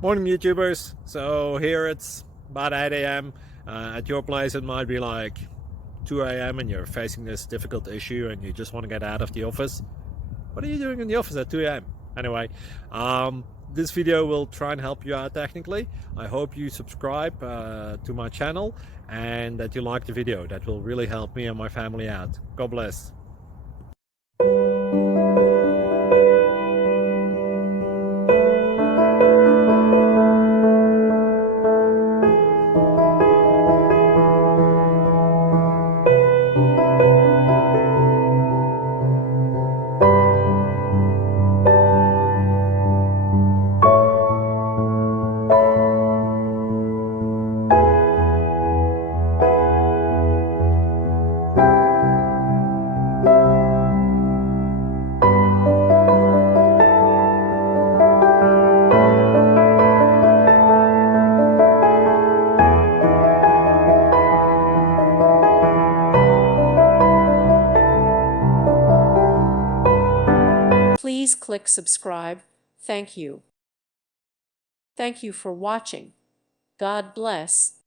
Morning, YouTubers. So here it's about 8 a.m. At your place, it might be like 2 a.m. and you're facing this difficult issue and you just want to get out of the office. What are you doing in the office at 2 a.m.? Anyway, this video will try and help you out technically. I hope you subscribe to my channel and that you like the video. That will really help me and my family out. God bless. Please click subscribe. Thank you. Thank you for watching. God bless.